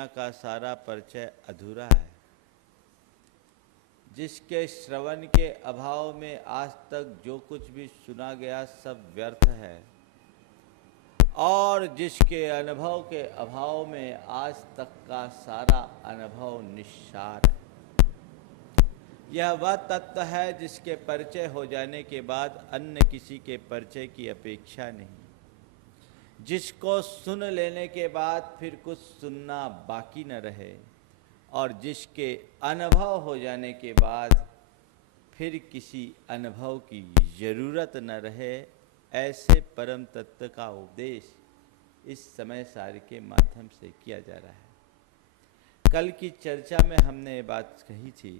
दुनिया का सारा परिचय अधूरा है, जिसके श्रवण के अभाव में आज तक जो कुछ भी सुना गया सब व्यर्थ है, और जिसके अनुभव के अभाव में आज तक का सारा अनुभव निस्सार है। यह वह तत्व है जिसके परिचय हो जाने के बाद अन्य किसी के परिचय की अपेक्षा नहीं, जिसको सुन लेने के बाद फिर कुछ सुनना बाकी न रहे, और जिसके अनुभव हो जाने के बाद फिर किसी अनुभव की जरूरत न रहे, ऐसे परम तत्व का उपदेश इस समय सार के माध्यम से किया जा रहा है। कल की चर्चा में हमने ये बात कही थी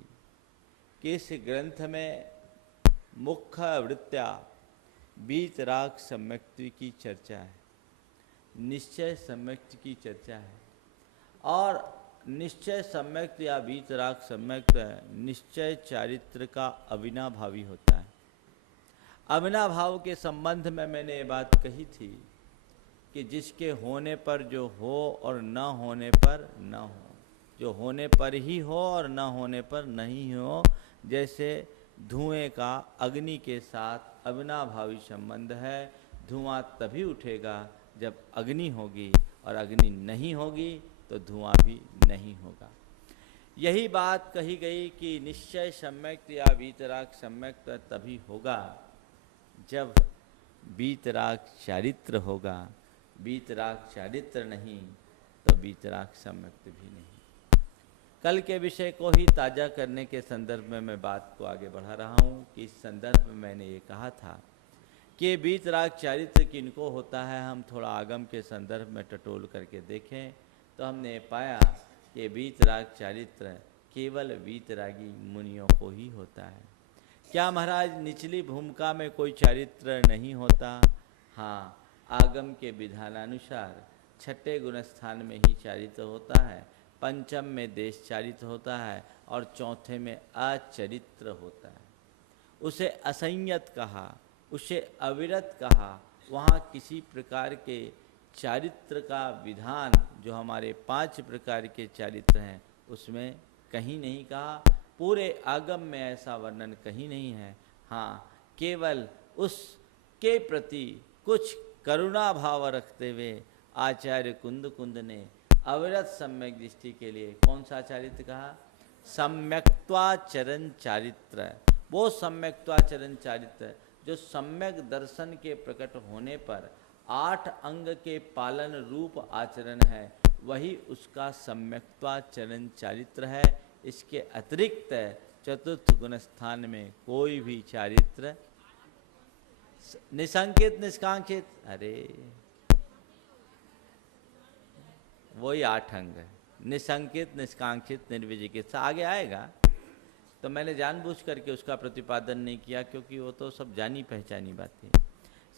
कि इस ग्रंथ में मुख्य वृत्त्या वीतराग सम्यक्त्व की चर्चा है, निश्चय सम्यक्त्व की चर्चा है। और निश्चय सम्यक्त्व या वीतराग सम्यक्त्व निश्चय चारित्र का अविनाभावी होता है। अविनाभाव के संबंध में मैंने ये बात कही थी कि जिसके होने पर जो हो और न होने पर न हो, जो होने पर ही हो और न होने पर नहीं हो, जैसे धुएं का अग्नि के साथ अविनाभावी संबंध है। धुआं तभी उठेगा जब अग्नि होगी, और अग्नि नहीं होगी तो धुआं भी नहीं होगा। यही बात कही गई कि निश्चय सम्यक्त्व या वीतराग सम्यक्त्व तभी होगा जब वीतराग चारित्र होगा। वीतराग चारित्र नहीं तो वीतराग सम्यक्त्व भी नहीं। कल के विषय को ही ताज़ा करने के संदर्भ में मैं बात को आगे बढ़ा रहा हूँ कि इस संदर्भ में मैंने ये कहा था कि वीतराग चारित्र किनको होता है। हम थोड़ा आगम के संदर्भ में टटोल करके देखें तो हमने पाया कि वीतराग चारित्र केवल वीतरागी मुनियों को ही होता है। क्या महाराज निचली भूमिका में कोई चारित्र नहीं होता? हाँ, आगम के विधानानुसार छठे गुणस्थान में ही चारित्र होता है, पंचम में देश चारित्र होता है, और चौथे में अचरित्र होता है। उसे असंयत कहा, उसे अविरत कहा। वहाँ किसी प्रकार के चारित्र का विधान, जो हमारे 5 प्रकार के चारित्र हैं, उसमें कहीं नहीं कहा। पूरे आगम में ऐसा वर्णन कहीं नहीं है। हाँ, केवल उसके प्रति कुछ करुणा भाव रखते हुए आचार्य कुंद ने अविरत सम्यक दृष्टि के लिए कौन सा चारित्र कहा? सम्यक्त्वाचरण चारित्र। वो सम्यक्त्वाचरण चारित्र जो सम्यक दर्शन के प्रकट होने पर 8 अंग के पालन रूप आचरण है, वही उसका सम्यक्त्वाचरण चारित्र है। इसके अतिरिक्त चतुर्थ गुणस्थान में कोई भी चारित्र निसंकित निष्कांक्षित, अरे वही 8 अंग है, निसंकित निष्कांक्षित निर्विजिकित्सा। आगे आएगा तो मैंने जानबूझ करके उसका प्रतिपादन नहीं किया, क्योंकि वो तो सब जानी पहचानी बातें।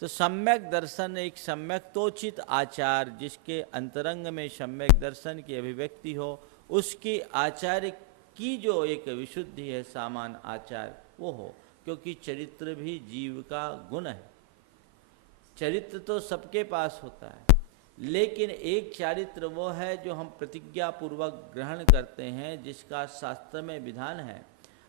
तो सम्यक दर्शन एक सम्यक्तोचित आचार, जिसके अंतरंग में सम्यक दर्शन की अभिव्यक्ति हो, उसकी आचार्य की जो एक विशुद्धि है, सामान आचार, वो हो। क्योंकि चरित्र भी जीव का गुण है। चरित्र तो सबके पास होता है, लेकिन एक चारित्र वो है जो हम प्रतिज्ञा पूर्वक ग्रहण करते हैं, जिसका शास्त्र में विधान है।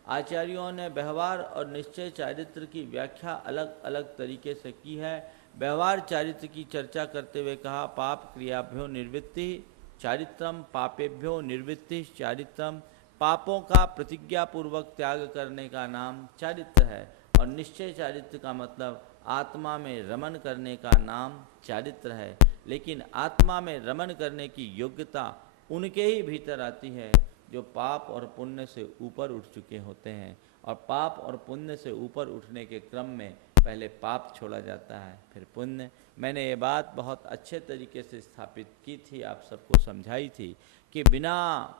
आचार्यों ने व्यवहार और निश्चय चारित्र की व्याख्या अलग अलग तरीके से की है। व्यवहार चारित्र की चर्चा करते हुए कहा, पाप क्रियाभ्यो निवृत्ति चारित्रम, पापेभ्यो निवृत्ति चारित्रम। पापों का प्रतिज्ञा पूर्वक त्याग करने का नाम चारित्र है, और निश्चय चारित्र का मतलब आत्मा में रमण करने का नाम चारित्र है। लेकिन आत्मा में रमण करने की योग्यता उनके ही भीतर आती है जो पाप और पुण्य से ऊपर उठ चुके होते हैं, और पाप और पुण्य से ऊपर उठने के क्रम में पहले पाप छोड़ा जाता है, फिर पुण्य। मैंने ये बात बहुत अच्छे तरीके से स्थापित की थी, आप सबको समझाई थी कि बिना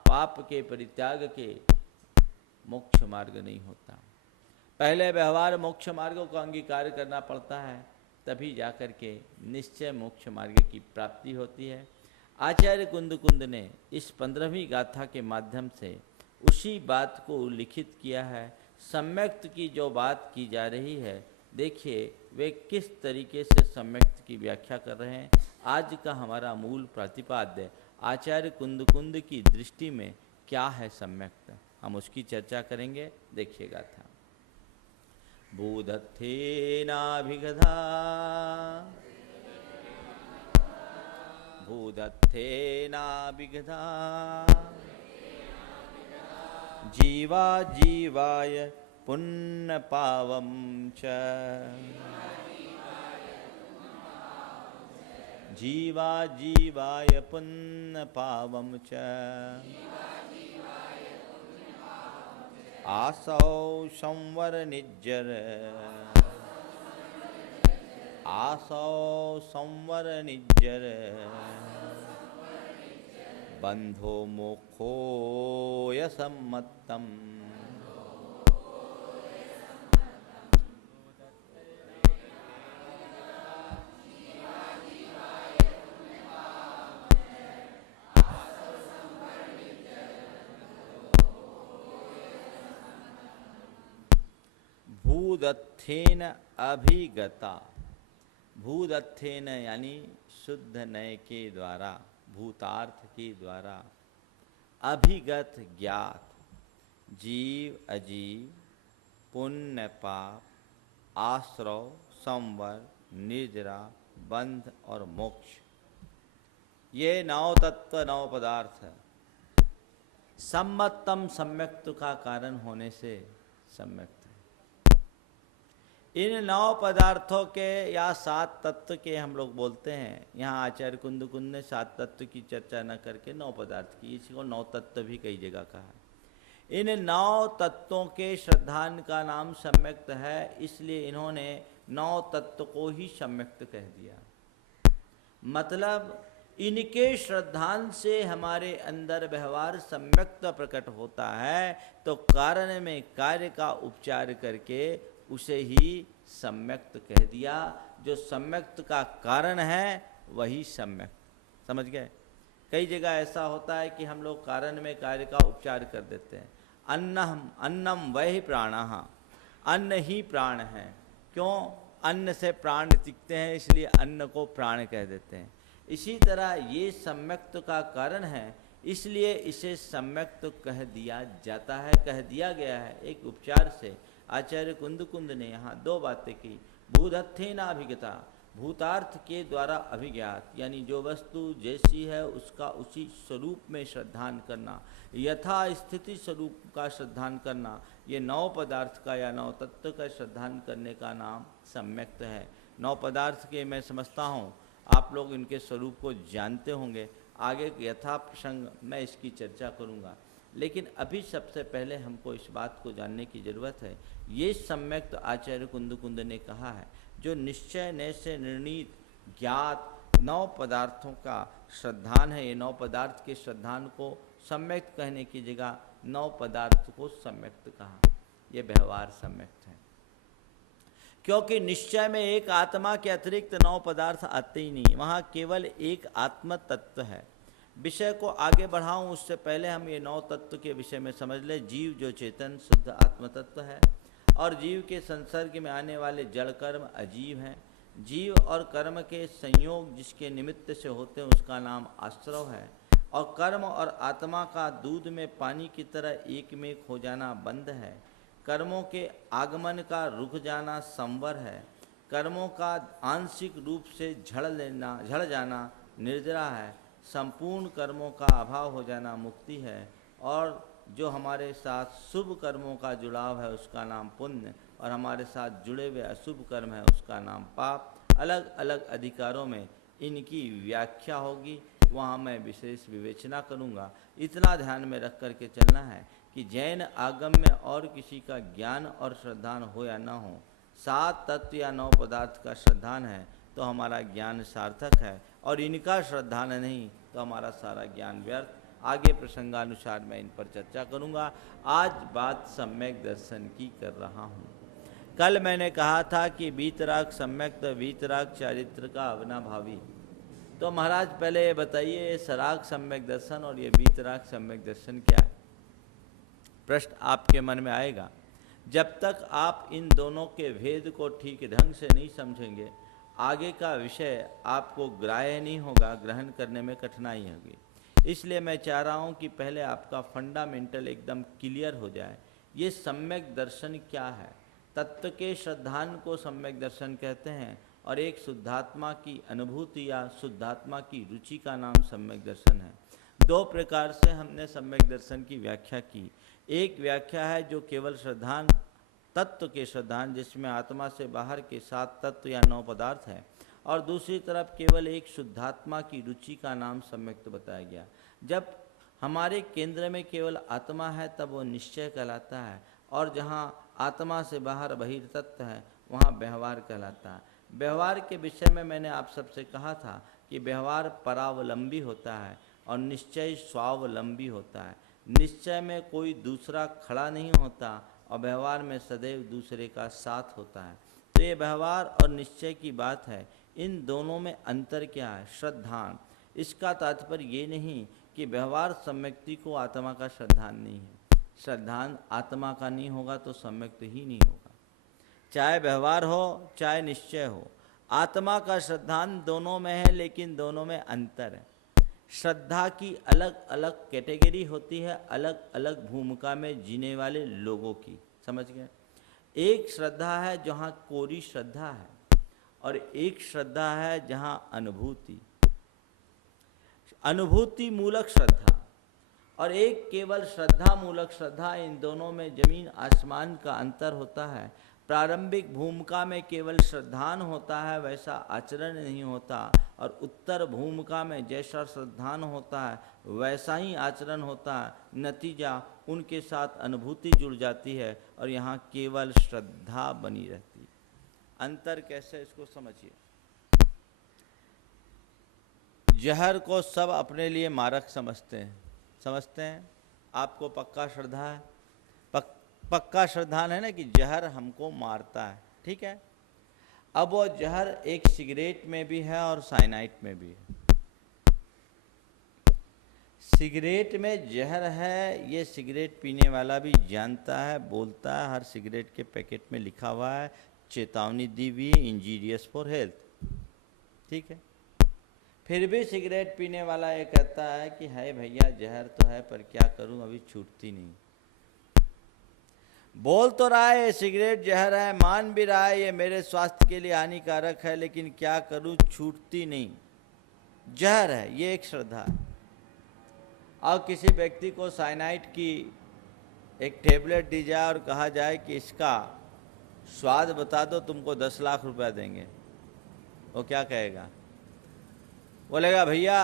पाप के परित्याग के मोक्ष मार्ग नहीं होता। पहले व्यवहार मोक्ष मार्ग को अंगीकार करना पड़ता है, तभी जाकर के निश्चय मोक्ष मार्ग की प्राप्ति होती है। आचार्य कुंद ने इस 15वीं गाथा के माध्यम से उसी बात को उल्लिखित किया है। सम्यक्त की जो बात की जा रही है, देखिए वे किस तरीके से सम्यक्त की व्याख्या कर रहे हैं। आज का हमारा मूल प्रतिपाद्य आचार्य कुंद की दृष्टि में क्या है सम्यक्त, हम उसकी चर्चा करेंगे। देखिएगा था भूदत्थेनाभिगधा भूदत्थेनाभिगधा जीवा जीवाय पुण्य पावम च जीवा जीवाय पुण्य पावम च आसौ संवर निज्जर आसौ संवर निज्जर बंधो मोक्षो यसम्मतम् भूदत्थेन अभिगता, भूदत्थेन यानी शुद्ध नय के द्वारा, भूतार्थ के द्वारा, अभिगत ज्ञात, जीव अजीव, पुण्य पाप, आश्रव, संवर, निर्जरा, बंध और मोक्ष, ये नौ तत्व नौ पदार्थ सम्मतम सम्यक्त का कारण होने से सम्यक्त। इन नौ पदार्थों के या सात तत्व के हम लोग बोलते हैं। यहाँ आचार्य कुंद ने सात तत्व की चर्चा न करके नौ पदार्थ की, इसी को नौ तत्व भी कई जगह कहा। इन नौ तत्वों के श्रद्धान का नाम सम्यक्त है, इसलिए इन्होंने नौ तत्व को ही सम्यक्त कह दिया। मतलब इनके श्रद्धान से हमारे अंदर व्यवहार सम्यक्त प्रकट होता है, तो कारण में कार्य का उपचार करके उसे ही सम्यक्त कह दिया। जो सम्यक्त का कारण है वही सम्यक्त, समझ गए। कई जगह ऐसा होता है कि हम लोग कारण में कार्य का उपचार कर देते हैं। अन्नम वही प्राणः, अन्न ही प्राण है। क्यों? अन्न से प्राण टिकते हैं, इसलिए अन्न को प्राण कह देते हैं। इसी तरह ये सम्यक्त का कारण है, इसलिए इसे सम्यक्त कह दिया जाता है, कह दिया गया है एक उपचार से। आचार्य कुंद ने यहाँ दो बातें की। भूदत्थेनाभिगता, भूतार्थ के द्वारा अभिज्ञात, यानी जो वस्तु जैसी है उसका उसी स्वरूप में श्रद्धान करना, यथा स्थिति स्वरूप का श्रद्धान करना, ये नौ पदार्थ का या नौ तत्व का श्रद्धान करने का नाम सम्यक्त है। नौ पदार्थ के मैं समझता हूँ आप लोग इनके स्वरूप को जानते होंगे, आगे यथा प्रसंग मैं इसकी चर्चा करूँगा। लेकिन अभी सबसे पहले हमको इस बात को जानने की जरूरत है, ये सम्यक्त आचार्य कुंद ने कहा है, जो निश्चय नय से निर्णीत ज्ञात नौ पदार्थों का श्रद्धान है। ये नौ पदार्थ के श्रद्धान को सम्यक्त कहने की जगह नौ पदार्थ को सम्यक्त कहा, ये व्यवहार सम्यक्त है। क्योंकि निश्चय में एक आत्मा के अतिरिक्त नौ पदार्थ आते ही नहीं, वहाँ केवल एक आत्म तत्व है। विषय को आगे बढ़ाऊं उससे पहले हम ये नौ तत्व के विषय में समझ लें। जीव जो चेतन शुद्ध आत्म तत्व है, और जीव के संसर्ग में आने वाले जड़ कर्म अजीव हैं। जीव और कर्म के संयोग जिसके निमित्त से होते हैं उसका नाम आश्रव है, और कर्म और आत्मा का दूध में पानी की तरह एक में एक हो जाना बंध है। कर्मों के आगमन का रुक जाना संवर है। कर्मों का आंशिक रूप से झड़ जाना निर्जरा है। संपूर्ण कर्मों का अभाव हो जाना मुक्ति है, और जो हमारे साथ शुभ कर्मों का जुड़ाव है उसका नाम पुण्य, और हमारे साथ जुड़े हुए अशुभ कर्म है उसका नाम पाप। अलग अलग अधिकारों में इनकी व्याख्या होगी, वहाँ मैं विशेष विवेचना करूँगा। इतना ध्यान में रख कर के चलना है कि जैन आगम में और किसी का ज्ञान और श्रद्धान हो या न हो, सात तत्व या नौ पदार्थ का श्रद्धान है तो हमारा ज्ञान सार्थक है, और इनका श्रद्धान नहीं तो हमारा सारा ज्ञान व्यर्थ। आगे प्रसंगानुसार मैं इन पर चर्चा करूंगा। आज बात सम्यक दर्शन की कर रहा हूं। कल मैंने कहा था कि वीतराग सम्यक वीतराग चारित्र का अवनाभावी। तो महाराज पहले ये बताइए, सराग सम्यक दर्शन और ये वीतराग सम्यक दर्शन क्या है? प्रश्न आपके मन में आएगा। जब तक आप इन दोनों के भेद को ठीक ढंग से नहीं समझेंगे, आगे का विषय आपको ग्राह्य नहीं होगा, ग्रहण करने में कठिनाई होगी। इसलिए मैं चाह रहा हूँ कि पहले आपका फंडामेंटल एकदम क्लियर हो जाए। ये सम्यक दर्शन क्या है? तत्व के श्रद्धान को सम्यक दर्शन कहते हैं, और एक शुद्धात्मा की अनुभूति या शुद्धात्मा की रुचि का नाम सम्यक दर्शन है। दो प्रकार से हमने सम्यक दर्शन की व्याख्या की। एक व्याख्या है जो केवल श्रद्धान, तत्व के श्रद्धान, जिसमें आत्मा से बाहर के 7 तत्व या 9 पदार्थ हैं, और दूसरी तरफ केवल एक शुद्धात्मा की रुचि का नाम सम्यक्त बताया गया। जब हमारे केंद्र में केवल आत्मा है तब वो निश्चय कहलाता है, और जहाँ आत्मा से बाहर बहिर्तत्व है वहाँ व्यवहार कहलाता है। व्यवहार के विषय में मैंने आप सबसे कहा था कि व्यवहार परावलंबी होता है और निश्चय स्वावलंबी होता है। निश्चय में कोई दूसरा खड़ा नहीं होता और व्यवहार में सदैव दूसरे का साथ होता है। तो ये व्यवहार और निश्चय की बात है। इन दोनों में अंतर क्या है? श्रद्धान। इसका तात्पर्य ये नहीं कि व्यवहार सम्यक्ति को आत्मा का श्रद्धान नहीं है। श्रद्धान आत्मा का नहीं होगा तो सम्यक्त ही नहीं होगा। चाहे व्यवहार हो चाहे निश्चय हो, आत्मा का श्रद्धान दोनों में है, लेकिन दोनों में अंतर है। श्रद्धा की अलग अलग कैटेगरी होती है, अलग अलग भूमिका में जीने वाले लोगों की। समझ गए? एक श्रद्धा है जहाँ कोरी श्रद्धा है, और एक श्रद्धा है जहाँ अनुभूति मूलक श्रद्धा, और एक केवल श्रद्धा मूलक श्रद्धा। इन दोनों में जमीन आसमान का अंतर होता है। प्रारंभिक भूमिका में केवल श्रद्धान होता है, वैसा आचरण नहीं होता, और उत्तर भूमिका में जैसा श्रद्धान होता है वैसा ही आचरण होता है। नतीजा उनके साथ अनुभूति जुड़ जाती है और यहाँ केवल श्रद्धा बनी रहती है। अंतर कैसे, इसको समझिए। जहर को सब अपने लिए मारक समझते हैं। आपको पक्का श्रद्धा है, पक्का श्रद्धान है ना कि जहर हमको मारता है, ठीक है। अब वो जहर एक सिगरेट में भी है और साइनाइड में भी है। सिगरेट में जहर है, ये सिगरेट पीने वाला भी जानता है, बोलता है। हर सिगरेट के पैकेट में लिखा हुआ है चेतावनी दी हुई, इंजीरियस फॉर हेल्थ, ठीक है। फिर भी सिगरेट पीने वाला ये कहता है कि है भैया जहर तो है, पर क्या करूं, अभी छूटती नहीं। बोल तो रहा है सिगरेट जहर है, मान भी रहा है ये मेरे स्वास्थ्य के लिए हानिकारक है, लेकिन क्या करूं, छूटती नहीं, जहर है। ये एक श्रद्धा है। और किसी व्यक्ति को साइनाइड की एक टेबलेट दी जाए और कहा जाए कि इसका स्वाद बता दो, तुमको 10 लाख रुपया देंगे, वो क्या कहेगा? बोलेगा भैया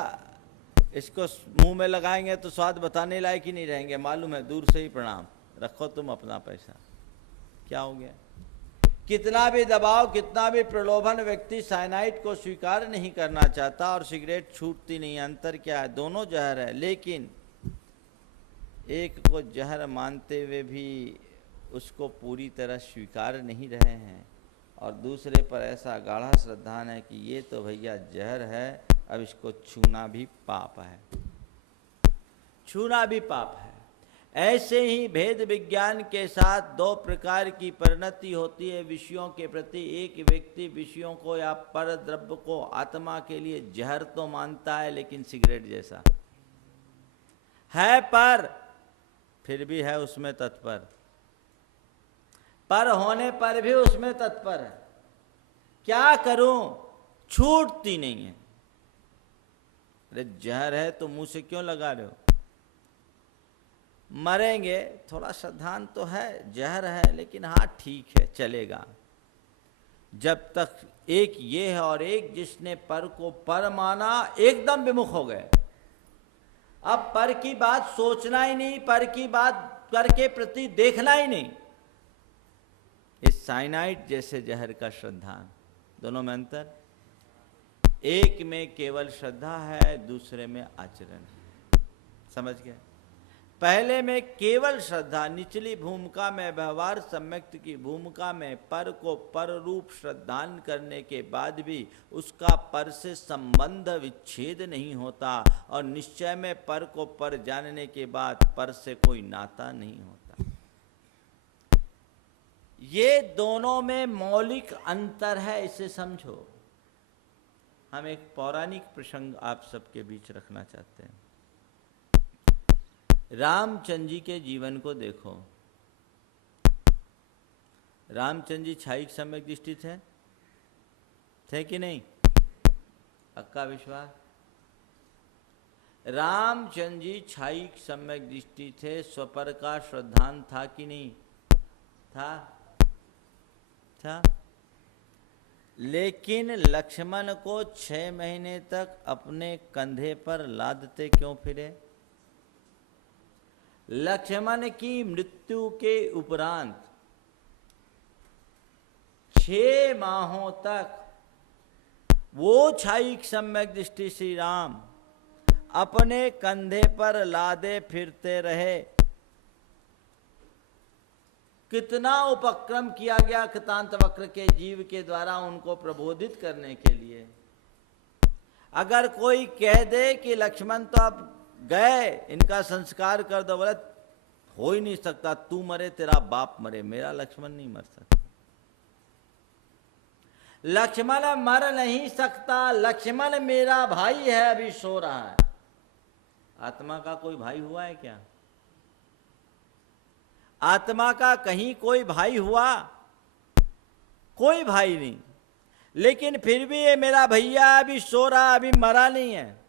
इसको मुंह में लगाएंगे तो स्वाद बताने लायक ही नहीं रहेंगे, मालूम है, दूर से ही प्रणाम, रखो तुम अपना पैसा। क्या हो गया? कितना भी दबाव, कितना भी प्रलोभन, व्यक्ति साइनाइड को स्वीकार नहीं करना चाहता और सिगरेट छूटती नहीं। अंतर क्या है? दोनों जहर है, लेकिन एक को जहर मानते हुए भी उसको पूरी तरह स्वीकार नहीं रहे हैं, और दूसरे पर ऐसा गाढ़ा श्रद्धान है कि ये तो भैया जहर है, अब इसको छूना भी पाप है, छूना भी पाप है। ऐसे ही भेद विज्ञान के साथ 2 प्रकार की परिणति होती है विषयों के प्रति। एक व्यक्ति विषयों को या पर द्रव्य को आत्मा के लिए जहर तो मानता है, लेकिन सिगरेट जैसा है, पर फिर भी है उसमें तत्पर, पर होने पर भी उसमें तत्पर है। क्या करूं, छूटती नहीं है। अरे जहर है तो मुंह से क्यों लगा रहे हो? मरेंगे, थोड़ा श्रद्धान तो है, जहर है, लेकिन हाँ ठीक है, चलेगा। जब तक एक ये है और एक जिसने पर को पर माना, एकदम विमुख हो गए। अब पर की बात सोचना ही नहीं, पर की बात पर के प्रति देखना ही नहीं। इस साइनाइड जैसे जहर का श्रद्धान, दोनों में अंतर। एक में केवल श्रद्धा है, दूसरे में आचरण है। समझ गए? पहले में केवल श्रद्धा, निचली भूमिका में व्यवहार, सम्यक्त की भूमिका में पर को पर रूप श्रद्धान करने के बाद भी उसका पर से संबंध विच्छेद नहीं होता, और निश्चय में पर को पर जानने के बाद पर से कोई नाता नहीं होता। ये दोनों में मौलिक अंतर है, इसे समझो। हम एक पौराणिक प्रसंग आप सबके बीच रखना चाहते हैं। रामचंद्र जी के जीवन को देखो। रामचंद्र जी छायिक सम्यक दृष्टि थे कि नहीं? पक्का विश्वास? रामचंद्र जी छायिक सम्यक दृष्टि थे, स्वपर का श्रद्धांत था कि नहीं था? लेकिन लक्ष्मण को 6 महीने तक अपने कंधे पर लादते क्यों फिरे? लक्ष्मण की मृत्यु के उपरांत 6 माहों तक वो छायिक सम्यक दृष्टि श्री राम अपने कंधे पर लादे फिरते रहे। कितना उपक्रम किया गया कृतांत वक्र के जीव के द्वारा उनको प्रबोधित करने के लिए। अगर कोई कह दे कि लक्ष्मण तो अब गए, इनका संस्कार कर दो, बोले हो ही नहीं सकता, तू मरे तेरा बाप मरे, मेरा लक्ष्मण नहीं मर सकता। लक्ष्मण मर नहीं सकता, लक्ष्मण मेरा भाई है, अभी सो रहा है। आत्मा का कोई भाई हुआ है क्या? आत्मा का कहीं कोई भाई हुआ? कोई भाई नहीं। लेकिन फिर भी ये मेरा भैया अभी सो रहा, अभी मरा नहीं है।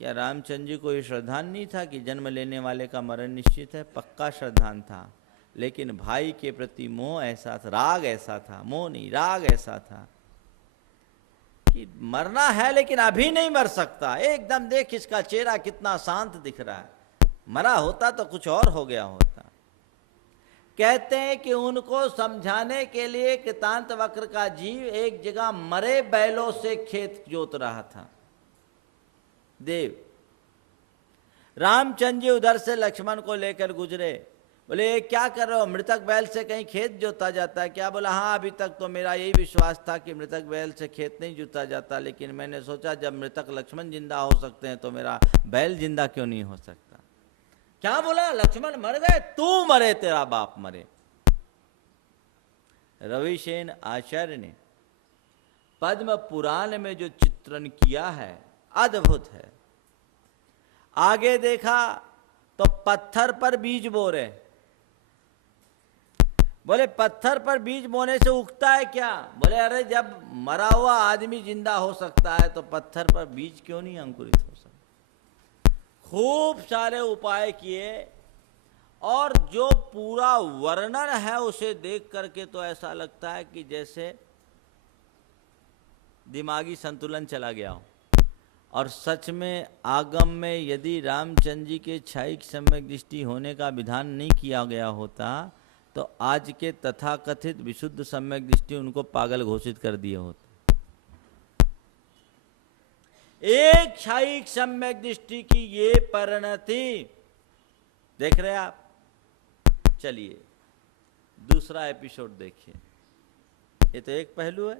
क्या रामचंद्र जी को ये श्रद्धान नहीं था कि जन्म लेने वाले का मरण निश्चित है? पक्का श्रद्धान था। लेकिन भाई के प्रति मोह ऐसा था, राग ऐसा था, मोह नहीं राग ऐसा था कि मरना है लेकिन अभी नहीं मर सकता। एकदम देख इसका चेहरा कितना शांत दिख रहा है, मरा होता तो कुछ और हो गया होता। कहते हैं कि उनको समझाने के लिए कृतांत वक्र का जीव एक जगह मरे बैलों से खेत जोत रहा था। देव रामचंद्र जी उधर से लक्ष्मण को लेकर गुजरे। बोले ये क्या कर रहे हो, मृतक बैल से कहीं खेत जोता जाता है क्या? बोला हाँ, अभी तक तो मेरा यही विश्वास था कि मृतक बैल से खेत नहीं जोता जाता, लेकिन मैंने सोचा जब मृतक लक्ष्मण जिंदा हो सकते हैं तो मेरा बैल जिंदा क्यों नहीं हो सकता। क्या बोला? लक्ष्मण मर गए, तू मरे तेरा बाप मरे। रविसेन आचार्य ने पद्म पुराण में जो चित्रण किया है अद्भुत है। आगे देखा तो पत्थर पर बीज बो रहे। बोले पत्थर पर बीज बोने से उगता है क्या? बोले अरे जब मरा हुआ आदमी जिंदा हो सकता है तो पत्थर पर बीज क्यों नहीं अंकुरित हो सकता। खूब सारे उपाय किए और जो पूरा वर्णन है उसे देख करके तो ऐसा लगता है कि जैसे दिमागी संतुलन चला गया हो। और सच में आगम में यदि रामचंद्र जी के छायिक सम्यक दृष्टि होने का विधान नहीं किया गया होता तो आज के तथाकथित विशुद्ध सम्यक दृष्टि उनको पागल घोषित कर दिए होते। एक छायिक सम्यक दृष्टि की ये परिणति देख रहे आप। चलिए दूसरा एपिसोड देखिए। ये तो एक पहलू है।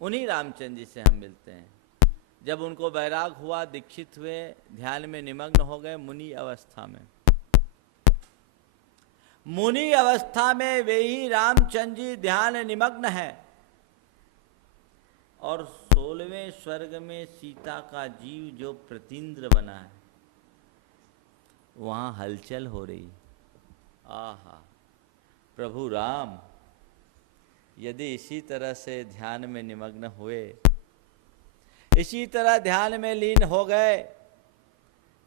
उन्हीं रामचंद्र जी से हम मिलते हैं जब उनको वैराग हुआ, दीक्षित हुए, ध्यान में निमग्न हो गए मुनि अवस्था में। मुनि अवस्था में वे ही रामचंद्र जी ध्यान निमग्न है और 16वें स्वर्ग में सीता का जीव जो प्रतीन्द्र बना है वहां हलचल हो रही। आहा, प्रभु राम यदि इसी तरह से ध्यान में निमग्न हुए, इसी तरह ध्यान में लीन हो गए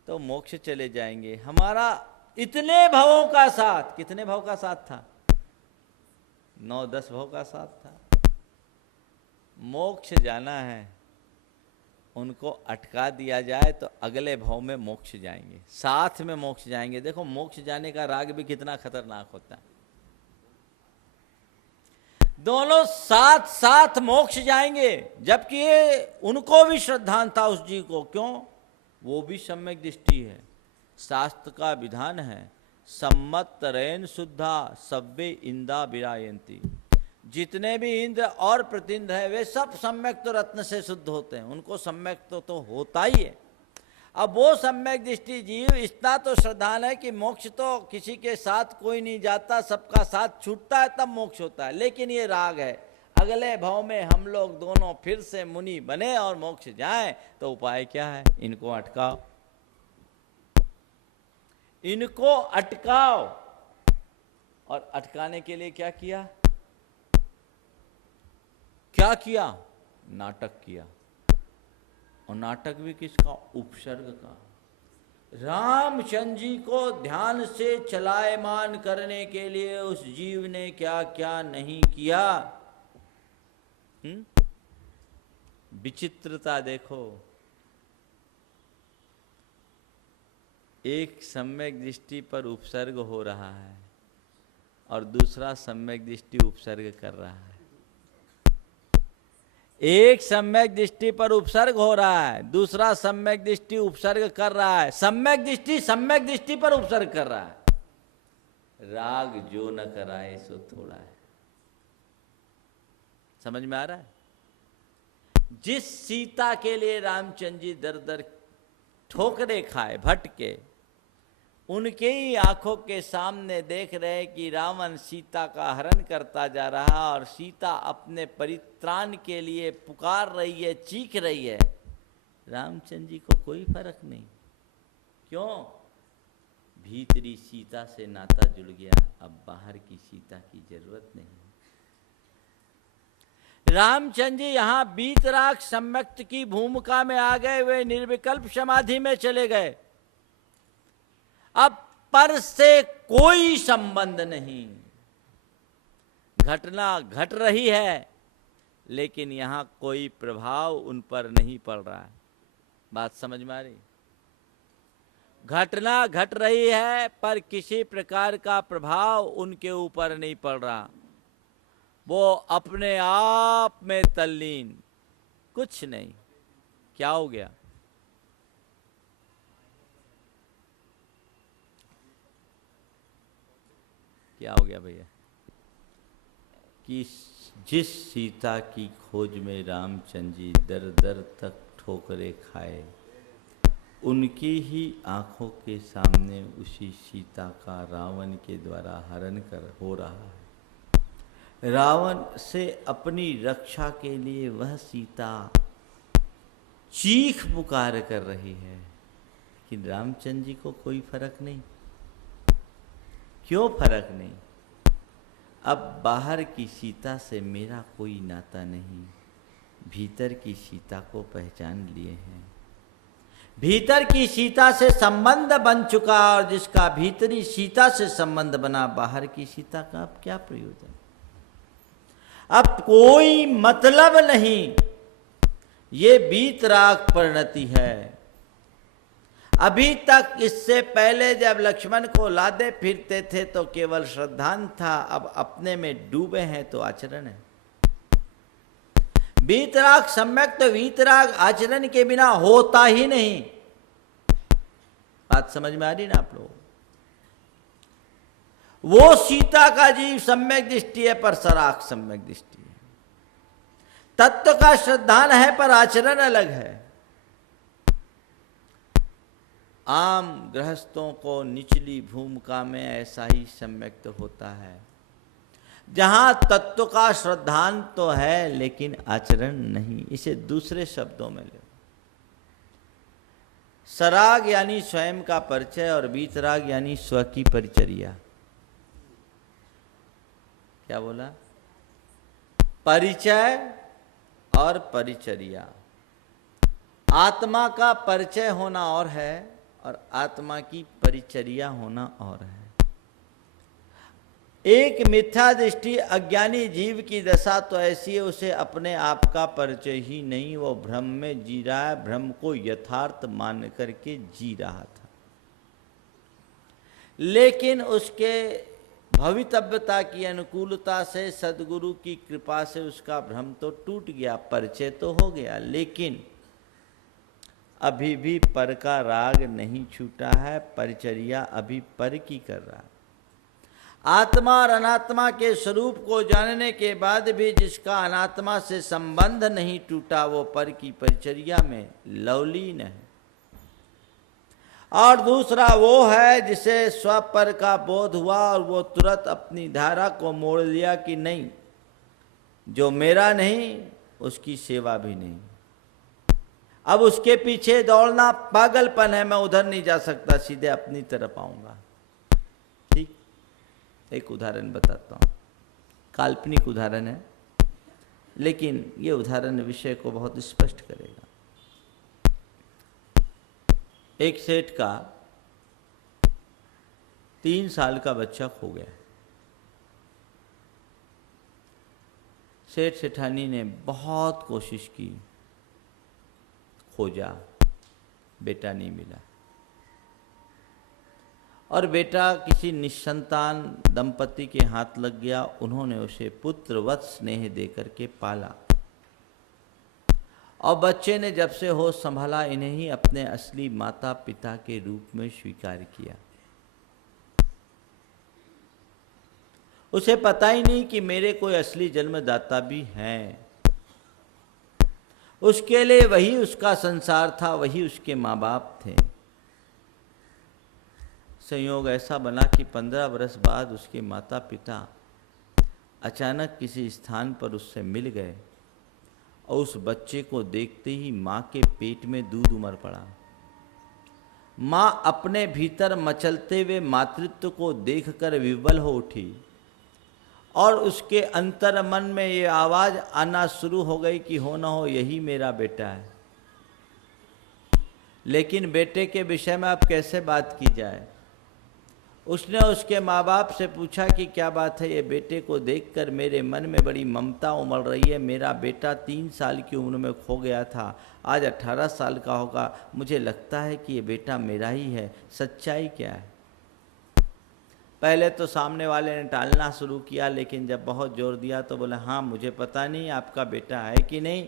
तो मोक्ष चले जाएंगे। हमारा इतने भवों का साथ, कितने भव का साथ था? 9-10 भव का साथ था। मोक्ष जाना है, उनको अटका दिया जाए तो अगले भव में मोक्ष जाएंगे, साथ में मोक्ष जाएंगे। देखो मोक्ष जाने का राग भी कितना खतरनाक होता है। दोनों साथ साथ मोक्ष जाएंगे, जबकि ये उनको भी श्रद्धान था उस जीव को। क्यों? वो भी सम्यक दृष्टि है। शास्त्र का विधान है सम्मतरेन शुद्धा सव्वे इंदा विरायंती। जितने भी इंद्र और प्रतिंद्र है वे सब सम्यक तो रत्न से शुद्ध होते हैं, उनको सम्यक तो होता ही है। अब वो सम्यक दृष्टि जीव इतना तो श्रद्धान है कि मोक्ष तो किसी के साथ कोई नहीं जाता, सबका साथ छूटता है तब मोक्ष होता है। लेकिन ये राग है, अगले भाव में हम लोग दोनों फिर से मुनि बने और मोक्ष जाएं तो उपाय क्या है? इनको अटकाओ। इनको अटकाओ। और अटकाने के लिए क्या किया? क्या किया? नाटक किया। और नाटक भी किसका? उपसर्ग का। रामचंद्र जी को ध्यान से चलायमान करने के लिए उस जीव ने क्या क्या नहीं किया। विचित्रता देखो। एक सम्यक दृष्टि पर उपसर्ग हो रहा है और दूसरा सम्यक दृष्टि उपसर्ग कर रहा है। एक सम्यक दृष्टि पर उपसर्ग हो रहा है, दूसरा सम्यक दृष्टि उपसर्ग कर रहा है। सम्यक दृष्टि सम्यक दृष्टि पर उपसर्ग कर रहा है। राग जो न कराए सो थोड़ा है। समझ में आ रहा है? जिस सीता के लिए रामचंद्र जी दर दर ठोकरे खाए, भटके, उनके ही आंखों के सामने देख रहे कि रावण सीता का हरण करता जा रहा और सीता अपने परित्राण के लिए पुकार रही है, चीख रही है। रामचंद्र जी को कोई फर्क नहीं। क्यों? भीतरी सीता से नाता जुड़ गया, अब बाहर की सीता की जरूरत नहीं। रामचंद्र जी यहां बीतराग सम्यक्त की भूमिका में आ गए, वे निर्विकल्प समाधि में चले गए। अब पर से कोई संबंध नहीं। घटना घट रही है लेकिन यहां कोई प्रभाव उन पर नहीं पड़ रहा है। बात समझ में आ रही? घटना घट रही है पर किसी प्रकार का प्रभाव उनके ऊपर नहीं पड़ रहा। वो अपने आप में तल्लीन, कुछ नहीं। क्या हो गया? क्या हो गया भैया? कि जिस सीता की खोज में रामचंद्र जी दर दर तक ठोकरे खाए, उनकी ही आंखों के सामने उसी सीता का रावण के द्वारा हरण कर हो रहा है। रावण से अपनी रक्षा के लिए वह सीता चीख पुकार कर रही है कि रामचंद्र जी को कोई फर्क नहीं। क्यों फर्क नहीं? अब बाहर की सीता से मेरा कोई नाता नहीं, भीतर की सीता को पहचान लिए हैं। भीतर की सीता से संबंध बन चुका और जिसका भीतरी सीता से संबंध बना, बाहर की सीता का अब क्या प्रयोजन? अब कोई मतलब नहीं। ये बीतराग परिणति है। अभी तक इससे पहले जब लक्ष्मण को लादे फिरते थे तो केवल श्रद्धांत था, अब अपने में डूबे हैं तो आचरण है। बीतराग सम्यक तो वीतराग आचरण के बिना होता ही नहीं। बात समझ में आ रही ना आप लोग? वो सीता का जीव सम्यक दृष्टि है पर सराग सम्यक दृष्टि है। तत्व का श्रद्धान है पर आचरण अलग है। आम गृहस्थों को निचली भूमिका में ऐसा ही सम्यक्त होता है, जहां तत्व का श्रद्धान तो है लेकिन आचरण नहीं। इसे दूसरे शब्दों में ले, सराग यानी स्वयं का परिचय और बीतराग यानी स्व की परिचर्या। क्या बोला? परिचय और परिचर्या। आत्मा का परिचय होना और है और आत्मा की परिचर्या होना और है। एक मिथ्या दृष्टि अज्ञानी जीव की दशा तो ऐसी है, उसे अपने आप का परिचय ही नहीं, वो भ्रम में जी रहा है, भ्रम को यथार्थ मान करके जी रहा था। लेकिन उसके भवितव्यता की अनुकूलता से, सद्गुरु की कृपा से उसका भ्रम तो टूट गया, परिचय तो हो गया, लेकिन अभी भी पर का राग नहीं छूटा है। परिचर्या अभी पर की कर रहा है। आत्मा और अनात्मा के स्वरूप को जानने के बाद भी जिसका अनात्मा से संबंध नहीं टूटा, वो पर की परिचर्या में लवलीन है। और दूसरा वो है जिसे स्वपर का बोध हुआ और वो तुरंत अपनी धारा को मोड़ लिया कि नहीं, जो मेरा नहीं उसकी सेवा भी नहीं। अब उसके पीछे दौड़ना पागलपन है, मैं उधर नहीं जा सकता, सीधे अपनी तरफ आऊंगा। ठीक, एक उदाहरण बताता हूं, काल्पनिक उदाहरण है, लेकिन ये उदाहरण विषय को बहुत स्पष्ट करेगा। एक सेठ का 3 साल का बच्चा खो गया। सेठ सेठानी ने बहुत कोशिश की, खोजा, बेटा नहीं मिला। और बेटा किसी निसंतान दंपति के हाथ लग गया। उन्होंने उसे पुत्रवत स्नेह देकर के पाला, और बच्चे ने जब से होश संभाला इन्हें ही अपने असली माता पिता के रूप में स्वीकार किया। उसे पता ही नहीं कि मेरे कोई असली जन्मदाता भी हैं। उसके लिए वही उसका संसार था, वही उसके माँ बाप थे। संयोग ऐसा बना कि 15 वर्ष बाद उसके माता पिता अचानक किसी स्थान पर उससे मिल गए, और उस बच्चे को देखते ही माँ के पेट में दूध उमड़ पड़ा। माँ अपने भीतर मचलते हुए मातृत्व को देखकर विह्वल हो उठी, और उसके अंतर मन में ये आवाज आना शुरू हो गई कि हो ना हो यही मेरा बेटा है। लेकिन बेटे के विषय में अब कैसे बात की जाए। उसने उसके माँ बाप से पूछा कि क्या बात है, ये बेटे को देखकर मेरे मन में बड़ी ममता उमड़ रही है। मेरा बेटा 3 साल की उम्र में खो गया था, आज 18 साल का होगा। मुझे लगता है कि ये बेटा मेरा ही है, सच्चाई क्या है। पहले तो सामने वाले ने टालना शुरू किया, लेकिन जब बहुत जोर दिया तो बोला, हाँ मुझे पता नहीं आपका बेटा है कि नहीं,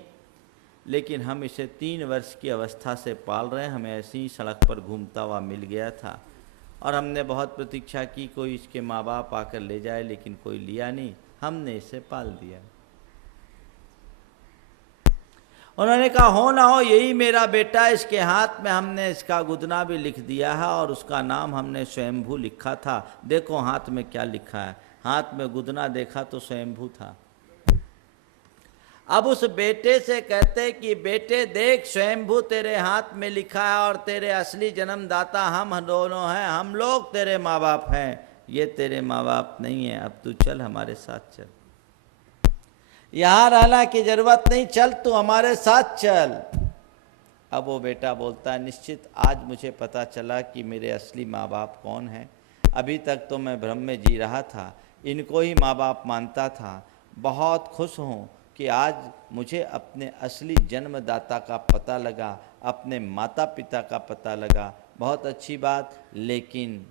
लेकिन हम इसे 3 वर्ष की अवस्था से पाल रहे हैं। हमें ऐसी ही सड़क पर घूमता हुआ मिल गया था, और हमने बहुत प्रतीक्षा की कोई इसके माँ बाप आकर ले जाए, लेकिन कोई लिया नहीं, हमने इसे पाल दिया। उन्होंने कहा, हो ना हो यही मेरा बेटा। इसके हाथ में हमने इसका गुदना भी लिख दिया है, और उसका नाम हमने स्वयंभू लिखा था। देखो हाथ में क्या लिखा है। हाथ में गुदना देखा तो स्वयंभू था। अब उस बेटे से कहते कि बेटे देख, स्वयंभू तेरे हाथ में लिखा है, और तेरे असली जन्मदाता हम दोनों हैं। हम लोग तेरे माँ बाप हैं, ये तेरे माँ बाप नहीं है। अब तू चल हमारे साथ चल, यहाँ रहना की जरूरत नहीं, चल तू हमारे साथ चल। अब वो बेटा बोलता है, निश्चित आज मुझे पता चला कि मेरे असली माँ बाप कौन हैं। अभी तक तो मैं भ्रम में जी रहा था, इनको ही माँ बाप मानता था। बहुत खुश हूँ कि आज मुझे अपने असली जन्मदाता का पता लगा, अपने माता पिता का पता लगा। बहुत अच्छी बात, लेकिन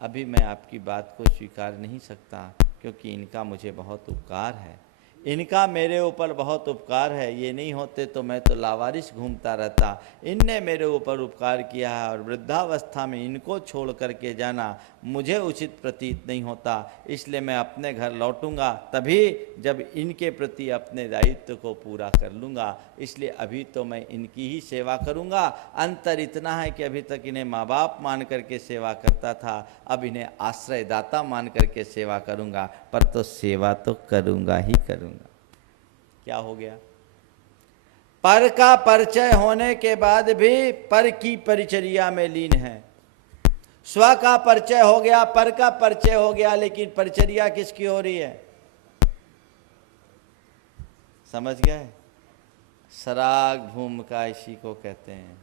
अभी मैं आपकी बात को स्वीकार नहीं सकता, क्योंकि इनका मुझे बहुत उपकार है। इनका मेरे ऊपर बहुत उपकार है। ये नहीं होते तो मैं तो लावारिस घूमता रहता। इनने मेरे ऊपर उपकार किया है, और वृद्धावस्था में इनको छोड़ करके जाना मुझे उचित प्रतीत नहीं होता। इसलिए मैं अपने घर लौटूंगा तभी जब इनके प्रति अपने दायित्व को पूरा कर लूँगा। इसलिए अभी तो मैं इनकी ही सेवा करूँगा। अंतर इतना है कि अभी तक इन्हें माँ बाप मान करके सेवा करता था, अब इन्हें आश्रयदाता मान करके सेवा करूँगा। पर तो सेवा तो करूँगा ही करूँगा। क्या हो गया? पर का परिचय होने के बाद भी पर की परिचर्या में लीन है। स्व का परिचय हो गया, पर का परिचय हो गया, लेकिन परिचर्या किसकी हो रही है? समझ गए? सराग भूमिका इसी को कहते हैं।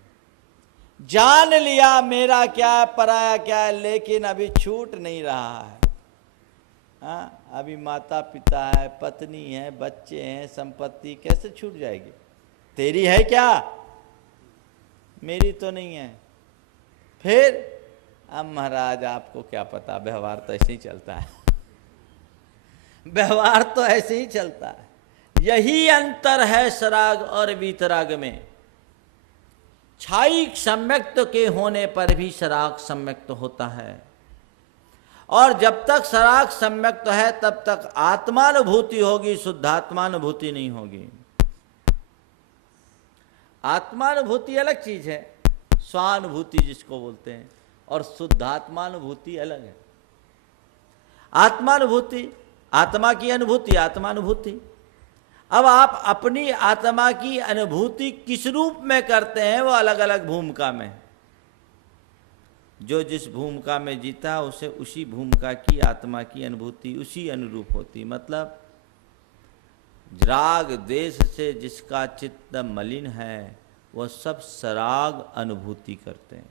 जान लिया मेरा क्या है, पराया क्या है, लेकिन अभी छूट नहीं रहा है। हाँ, अभी माता पिता है, पत्नी है, बच्चे हैं, संपत्ति कैसे छूट जाएगी? तेरी है क्या? मेरी तो नहीं है। फिर अब महाराज आपको क्या पता, व्यवहार तो ऐसे ही चलता है। व्यवहार तो ऐसे ही चलता है। यही अंतर है सराग और वीतराग में। छाई सम्यक्त के होने पर भी सराग सम्यक्त होता है, और जब तक सराग सम्यक्त है तब तक आत्मानुभूति होगी, शुद्धात्मानुभूति नहीं होगी। आत्मानुभूति अलग चीज है, स्वानुभूति जिसको बोलते हैं, और शुद्धात्मानुभूति अलग है। आत्मानुभूति, आत्मा की अनुभूति, आत्मानुभूति। अब आप अपनी आत्मा की अनुभूति किस रूप में करते हैं, वो अलग अलग भूमिका में। जो जिस भूमिका में जीता उसे उसी भूमिका की आत्मा की अनुभूति उसी अनुरूप होती। मतलब राग द्वेष से जिसका चित्त मलिन है वह सब सराग अनुभूति करते हैं,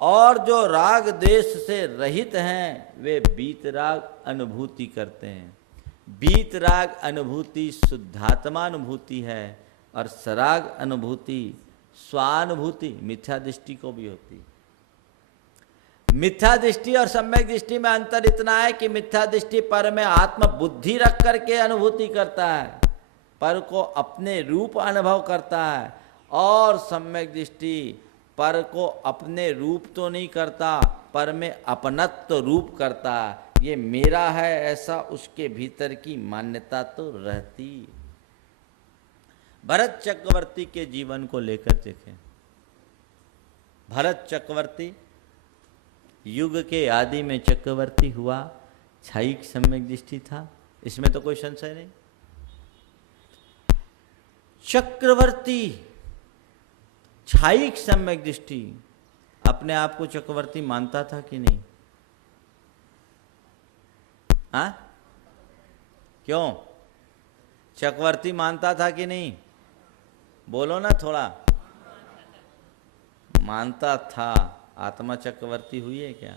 और जो राग द्वेष से रहित हैं वे बीतराग अनुभूति करते हैं। बीतराग अनुभूति शुद्धात्मा अनुभूति है, और सराग अनुभूति स्वानुभूति मिथ्या दृष्टि को भी होती। मिथ्या दृष्टि और सम्यक दृष्टि में अंतर इतना है कि मिथ्या दृष्टि पर में आत्म बुद्धि रख करके अनुभूति करता है, पर को अपने रूप अनुभव करता है, और सम्यक दृष्टि पर को अपने रूप तो नहीं करता, पर में अपनत्व रूप करता है। ये मेरा है ऐसा उसके भीतर की मान्यता तो रहती। भरत चक्रवर्ती के जीवन को लेकर देखें। भरत चक्रवर्ती युग के आदि में चक्रवर्ती हुआ, छायिक सम्यक दृष्टि था, इसमें तो कोई संशय नहीं। चक्रवर्ती छायिक सम्यक दृष्टि अपने आप को चक्रवर्ती मानता था कि नहीं? हाँ, क्यों? चक्रवर्ती मानता था कि नहीं? बोलो ना थोड़ा। मानता था। आत्मा चक्रवर्ती हुई है क्या?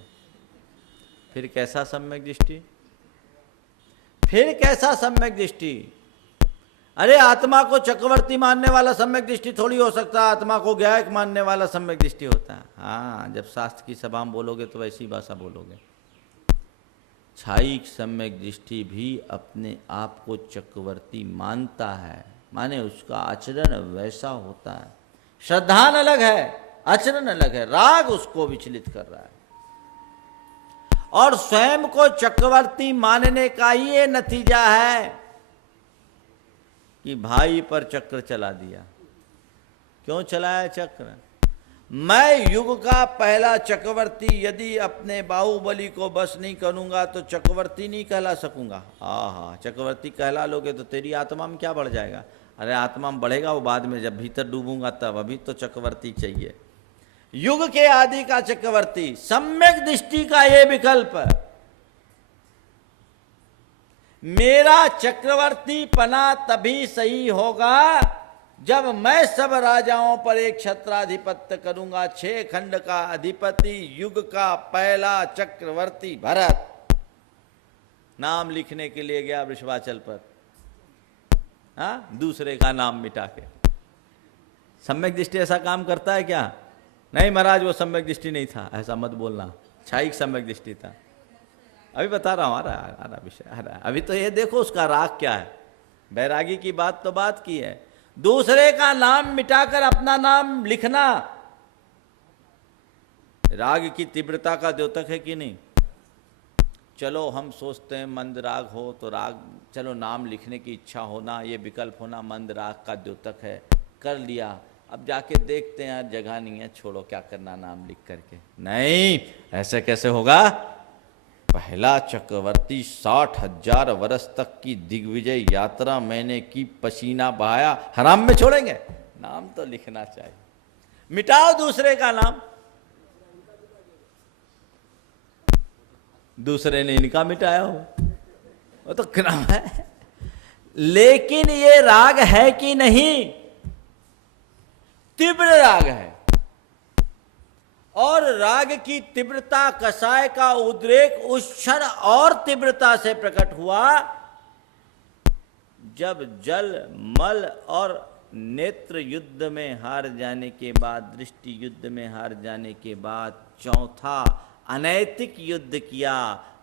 फिर कैसा सम्यक दृष्टि? फिर कैसा सम्यक दृष्टि? अरे आत्मा को चक्रवर्ती मानने वाला सम्यक दृष्टि थोड़ी हो सकता है, आत्मा को ज्ञायक मानने वाला सम्यक दृष्टि होता है। हाँ, जब शास्त्र की सभा में बोलोगे तो वैसी भाषा बोलोगे। छायिक सम्यक दृष्टि भी अपने आप को चक्रवर्ती मानता है, माने उसका आचरण वैसा होता है। श्रद्धान अलग है, आचरण अलग है, राग उसको विचलित कर रहा है। और स्वयं को चक्रवर्ती मानने का ही ये नतीजा है कि भाई पर चक्र चला दिया। क्यों चलाया चक्र? मैं युग का पहला चक्रवर्ती यदि अपने बाहुबली को बस नहीं करूंगा तो चक्रवर्ती नहीं कहला सकूंगा। आहा, चक्रवर्ती कहला लोगे तो तेरी आत्मा में क्या बढ़ जाएगा? अरे आत्मा में बढ़ेगा वो बाद में, जब भीतर डूबूंगा तब, अभी तो चक्रवर्ती चाहिए। युग के आदि का चक्रवर्ती, सम्यक दृष्टि का ये विकल्प। मेरा चक्रवर्ती पना तभी सही होगा जब मैं सब राजाओं पर एक छत्राधिपत्य करूंगा। 6 खंड का अधिपति, युग का पहला चक्रवर्ती भरत नाम लिखने के लिए गया वृषभाचल पर, हाँ, दूसरे का नाम मिटा के। सम्यक दृष्टि ऐसा काम करता है क्या? नहीं महाराज, वो सम्यक दृष्टि नहीं था, ऐसा मत बोलना, छायिक सम्यक दृष्टि था। अभी बता रहा हूं, आ रहा विषय। अभी तो ये देखो उसका राग क्या है। बैरागी की बात तो बात की है, दूसरे का नाम मिटाकर अपना नाम लिखना राग की तीव्रता का द्योतक है कि नहीं? चलो हम सोचते हैं मंद राग हो तो राग, चलो नाम लिखने की इच्छा होना, ये विकल्प होना मंद राग का द्योतक है, कर लिया। अब जाके देखते हैं यार जगह नहीं है, छोड़ो क्या करना नाम लिख करके। नहीं, ऐसे कैसे होगा? पहला चक्रवर्ती, 60,000 वर्ष तक की दिग्विजय यात्रा मैंने की, पसीना बहाया, हराम में छोड़ेंगे? नाम तो लिखना चाहिए। मिटाओ दूसरे का नाम। दूसरे ने इनका मिटाया हो, वो तो क्रम है। लेकिन ये राग है कि नहीं? तीव्र राग है। और राग की तीव्रता, कसाय का उद्रेक उस क्षण और तीव्रता से प्रकट हुआ जब जल, मल और नेत्र युद्ध में हार जाने के बाद, दृष्टि युद्ध में हार जाने के बाद चौथा अनैतिक युद्ध किया,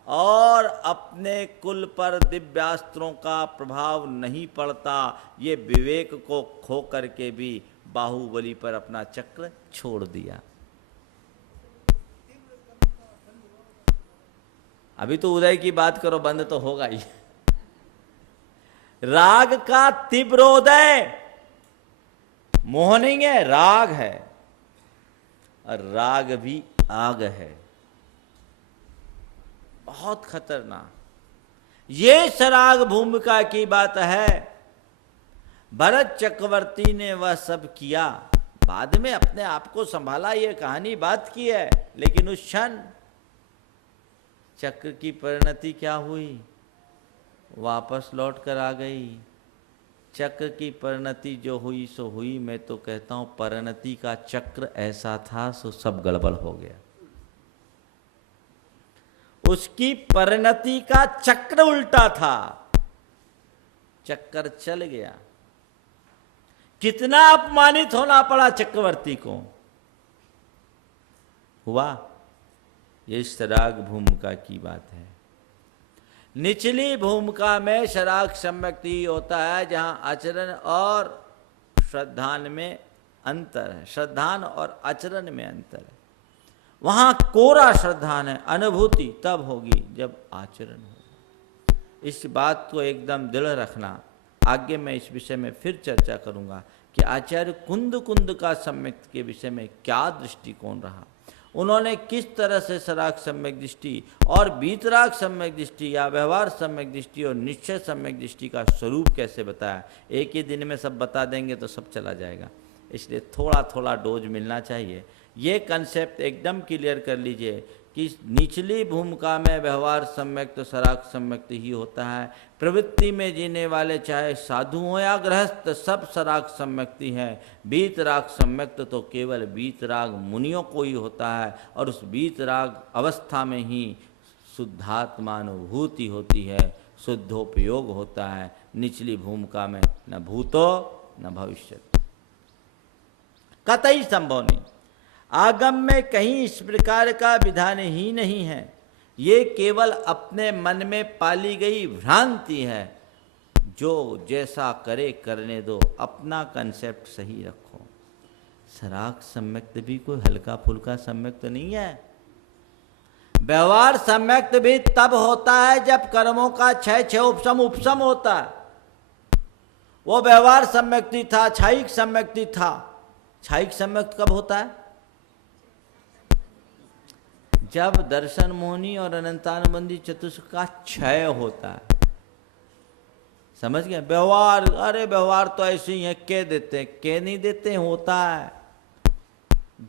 और अपने कुल पर दिव्यास्त्रों का प्रभाव नहीं पड़ता, ये विवेक को खो करके भी बाहुबली पर अपना चक्र छोड़ दिया। अभी तो उदय की बात करो, बंद तो होगा ही। राग का तीव्रोदय मोह नहीं है, राग है, और राग भी आग है, बहुत खतरनाक। ये सराग भूमिका की बात है। भरत चक्रवर्ती ने वह सब किया, बाद में अपने आप को संभाला, ये कहानी बात की है। लेकिन उस क्षण चक्र की परिणति क्या हुई? वापस लौट कर आ गई। चक्र की परिणति जो हुई सो हुई। मैं तो कहता हूं परिणति का चक्र ऐसा था सो सब गड़बड़ हो गया। उसकी परिणति का चक्र उल्टा था, चक्कर चल गया। कितना अपमानित होना पड़ा चक्रवर्ती को। हुआ ये सराग भूमिका की बात है। निचली भूमिका में सराग सम्यक्त ही होता है जहां आचरण और श्रद्धान में अंतर है, श्रद्धान और आचरण में अंतर है। वहां कोरा श्रद्धान है, अनुभूति तब होगी जब आचरण होगा। इस बात को एकदम दृढ़ रखना। आगे मैं इस विषय में फिर चर्चा करूंगा कि आचार्य कुंद का सम्यक्त के विषय में क्या दृष्टिकोण रहा, उन्होंने किस तरह से सराग सम्यक दृष्टि और बीतराग सम्यक दृष्टि या व्यवहार सम्यक दृष्टि और निश्चय सम्यक दृष्टि का स्वरूप कैसे बताया। एक ही दिन में सब बता देंगे तो सब चला जाएगा, इसलिए थोड़ा थोड़ा डोज मिलना चाहिए। ये कंसेप्ट एकदम क्लियर कर लीजिए कि निचली भूमिका में व्यवहार सम्यक्त सराग सम्यक्त ही होता है। प्रवृत्ति में जीने वाले चाहे साधु हो या गृहस्थ सब सराग सम्यक्ति है। बीतराग सम्यक्त तो केवल बीतराग मुनियों को ही होता है और उस बीतराग अवस्था में ही शुद्धात्मानुभूति होती है, शुद्धोपयोग होता है। निचली भूमिका में न भूतो न भविष्य, कतई संभव नहीं। आगम में कहीं इस प्रकार का विधान ही नहीं है। ये केवल अपने मन में पाली गई भ्रांति है। जो जैसा करे करने दो, अपना कंसेप्ट सही रखो। सराग सम्यक्त भी कोई हल्का फुल्का सम्यक्त नहीं है। व्यवहार सम्यक्त भी तब होता है जब कर्मों का क्षय उपशम होता है। वो व्यवहार सम्यक्ति था, क्षयिक सम्यक्ति था। क्षयिक सम्यक्त कब होता है? जब दर्शन मोहनी और अनंतानुबंधी चतुष्क का क्षय होता है। समझ गए? व्यवहार, अरे व्यवहार तो ऐसे ही है, के देते हैं, के नहीं देते, होता है।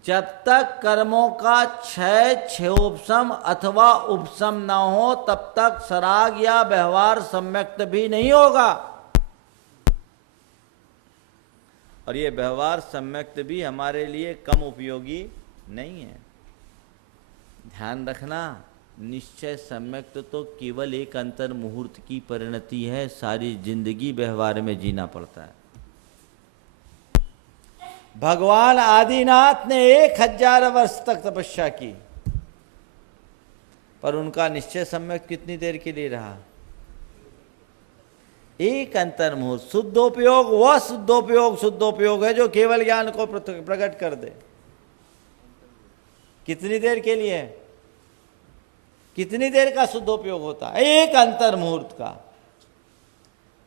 जब तक कर्मों का क्षयोपशम अथवा उपशम न हो तब तक सराग या व्यवहार सम्यक्त भी नहीं होगा। और ये व्यवहार सम्यक्त भी हमारे लिए कम उपयोगी नहीं है। ध्यान रखना, निश्चय सम्यक्त तो केवल एक अंतर मुहूर्त की परिणति है। सारी जिंदगी व्यवहार में जीना पड़ता है। भगवान आदिनाथ ने 1000 वर्ष तक तपस्या की, पर उनका निश्चय सम्यक्त कितनी देर के लिए रहा? एक अंतर मुहूर्त। शुद्धोपयोग वह शुद्धोपयोग है जो केवल ज्ञान को प्रकट कर दे। कितनी देर के लिए? कितनी देर का शुद्धोपयोग होता है? एक अंतर मुहूर्त का।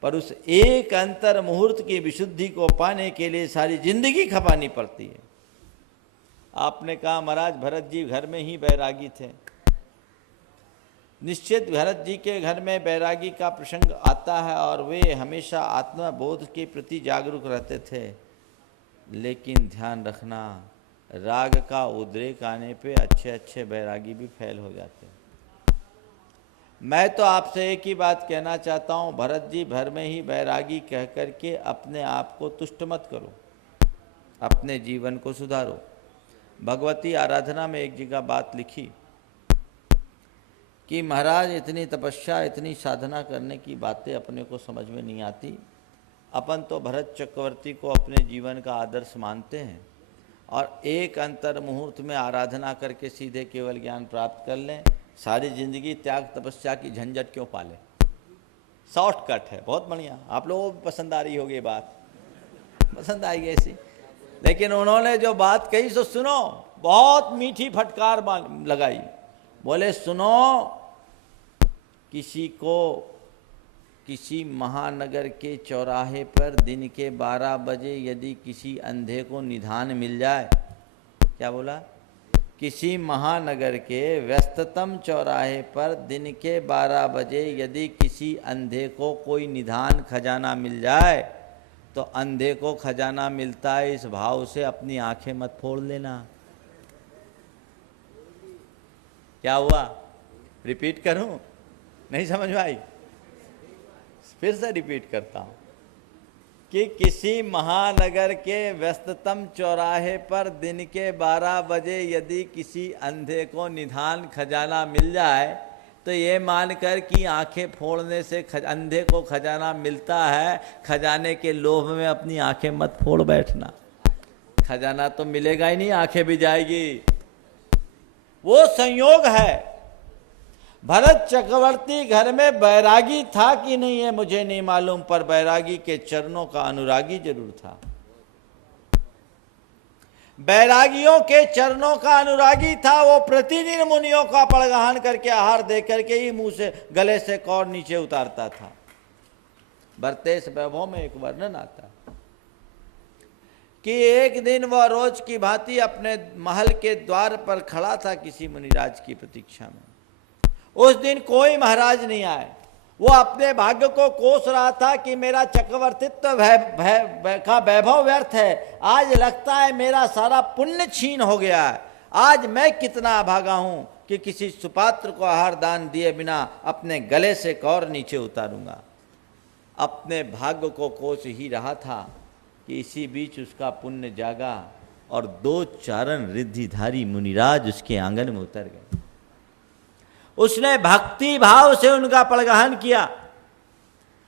पर उस एक अंतर मुहूर्त की विशुद्धि को पाने के लिए सारी जिंदगी खपानी पड़ती है। आपने कहा महाराज भरत जी घर में ही बैरागी थे। निश्चित भरत जी के घर में बैरागी का प्रसंग आता है और वे हमेशा आत्मबोध के प्रति जागरूक रहते थे। लेकिन ध्यान रखना, राग का उद्रेक आने पे अच्छे अच्छे बैरागी भी फेल हो जाते हैं। मैं तो आपसे एक ही बात कहना चाहता हूँ, भरत जी भर में ही बैरागी कह कर के अपने आप को तुष्ट मत करो, अपने जीवन को सुधारो। भगवती आराधना में एक जगह बात लिखी कि महाराज इतनी तपस्या इतनी साधना करने की बातें अपने को समझ में नहीं आती। अपन तो भरत चक्रवर्ती को अपने जीवन का आदर्श मानते हैं और एक अंतर मुहूर्त में आराधना करके सीधे केवल ज्ञान प्राप्त कर लें। सारी जिंदगी त्याग तपस्या की झंझट क्यों पाले? शॉर्टकट है, बहुत बढ़िया। आप लोगों को पसंद आ रही होगी बात, पसंद आएगी ऐसी। लेकिन उन्होंने जो बात कही सो सुनो, बहुत मीठी फटकार लगाई। बोले सुनो, किसी को किसी महानगर के चौराहे पर दिन के 12 बजे यदि किसी अंधे को निधान मिल जाए, क्या बोला? किसी महानगर के व्यस्ततम चौराहे पर दिन के 12 बजे यदि किसी अंधे को कोई निधान खजाना मिल जाए तो अंधे को खजाना मिलता है इस भाव से अपनी आंखें मत फोड़ लेना। क्या हुआ? रिपीट करूं? नहीं समझ में आई? फिर से रिपीट करता हूं कि किसी महानगर के व्यस्ततम चौराहे पर दिन के 12 बजे यदि किसी अंधे को निधान खजाना मिल जाए तो ये मानकर कि आंखें फोड़ने से अंधे को खजाना मिलता है, खजाने के लोभ में अपनी आंखें मत फोड़ बैठना। खजाना तो मिलेगा ही नहीं, आंखें भी जाएगी। वो संयोग है। भरत चक्रवर्ती घर में बैरागी था कि नहीं है मुझे नहीं मालूम, पर बैरागी के चरणों का अनुरागी जरूर था। बैरागियों के चरणों का अनुरागी था। वो प्रतिदिन मुनियों का पड़गहन करके आहार दे करके ही मुंह से गले से कौर नीचे उतारता था। भरतेश वैभव में एक वर्णन आता है कि एक दिन वह रोज की भांति अपने महल के द्वार पर खड़ा था किसी मुनिराज की प्रतीक्षा में। उस दिन कोई महाराज नहीं आए। वो अपने भाग्य को कोस रहा था कि मेरा चक्रवर्तित्व का वैभव व्यर्थ है। आज लगता है मेरा सारा पुण्य छीन हो गया है। आज मैं कितना अभागा हूं कि किसी सुपात्र को आहार दान दिए बिना अपने गले से कौर नीचे उतारूंगा। अपने भाग्य को कोस ही रहा था कि इसी बीच उसका पुण्य जागा और 2 चारण रिद्धिधारी मुनिराज उसके आंगन में उतर गए। उसने भक्ति भाव से उनका पड़गहन किया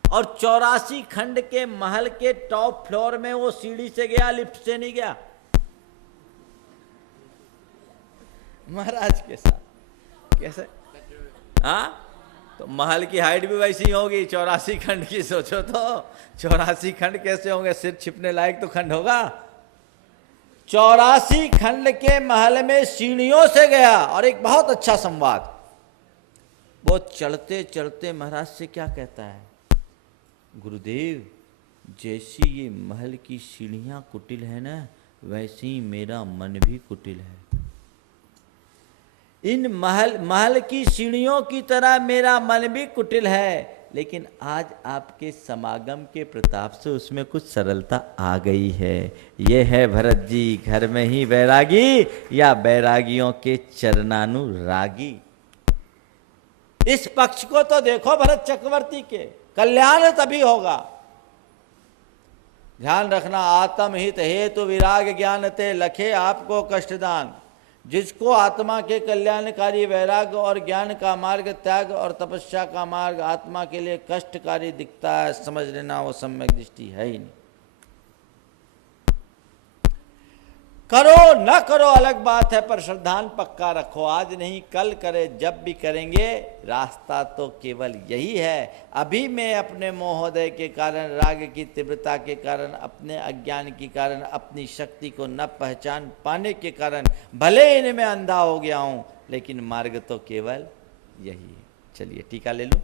और 84 खंड के महल के टॉप फ्लोर में वो सीढ़ी से गया, लिफ्ट से नहीं गया। महाराज के साथ कैसे? हाँ, तो महल की हाइट भी वैसी होगी। 84 खंड की सोचो तो 84 खंड कैसे होंगे? सिर छिपने लायक तो खंड होगा। 84 खंड के महल में सीढ़ियों से गया। और एक बहुत अच्छा संवाद, वो चढ़ते चढ़ते महाराज से क्या कहता है? गुरुदेव, जैसी ये महल की सीढ़ियां कुटिल है ना, वैसे ही मेरा मन भी कुटिल है। इन महल की सीढ़ियों की तरह मेरा मन भी कुटिल है, लेकिन आज आपके समागम के प्रताप से उसमें कुछ सरलता आ गई है। ये है भरत जी घर में ही बैरागी या बैरागियों के चरणानुरागी। इस पक्ष को तो देखो भरत चक्रवर्ती के, कल्याण तभी होगा। ध्यान रखना, आत्महित हेतु विराग ज्ञान ते लखे आपको कष्टदान। जिसको आत्मा के कल्याणकारी वैराग और ज्ञान का मार्ग, त्याग और तपस्या का मार्ग आत्मा के लिए कष्टकारी दिखता है, समझ लेना वो सम्यक दृष्टि है ही नहीं। करो न करो अलग बात है, पर श्रद्धान पक्का रखो। आज नहीं कल करे, जब भी करेंगे रास्ता तो केवल यही है। अभी मैं अपने मोहोदय के कारण, राग की तीव्रता के कारण, अपने अज्ञान के कारण, अपनी शक्ति को न पहचान पाने के कारण भले इनमें अंधा हो गया हूं, लेकिन मार्ग तो केवल यही है। चलिए टीका ले लूं।